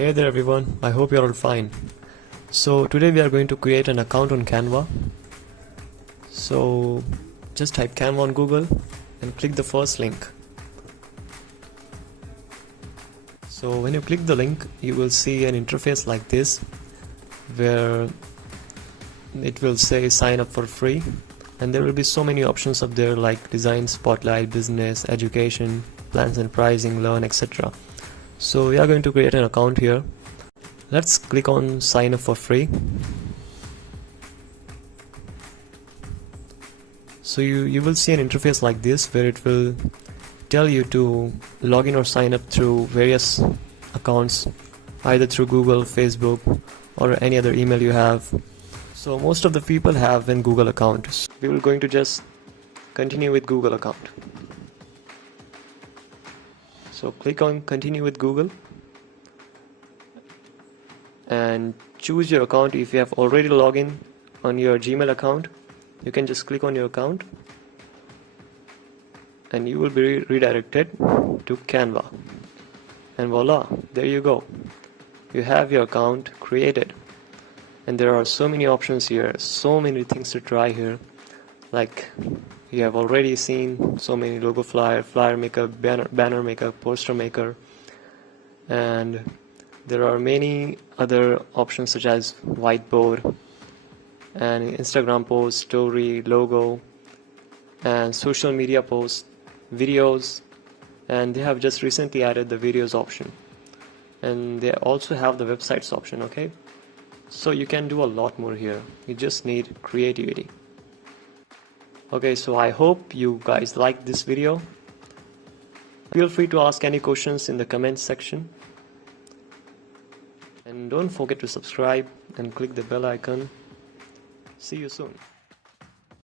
Hey there everyone, I hope you're all fine. So today we are going to create an account on Canva. So just type Canva on Google and click the first link. So when you click the link, you will see an interface like this where it will say sign up for free, and there will be so many options up there like design, spotlight, business, education, plans and pricing, learn, etc. So we are going to create an account here. Let's click on sign up for free. So you will see an interface like this where it will tell you to log in or sign up through various accounts, either through Google, Facebook, or any other email you have. So most of the people have a Google account. We will going to just continue with Google account. So click on continue with Google and choose your account. If you have already logged in on your Gmail account, you can just click on your account and you will be redirected to Canva, and voila, there you go, you have your account created. And there are so many options here, so many things to try here. Like you have already seen so many logo flyer maker, banner maker, poster maker, and there are many other options such as whiteboard and Instagram post, story, logo, and social media posts, videos, and they have just recently added the videos option, and they also have the websites option. Okay, so you can do a lot more here. You just need creativity. Okay, so I hope you guys liked this video. Feel free to ask any questions in the comments section, and don't forget to subscribe and click the bell icon. See you soon.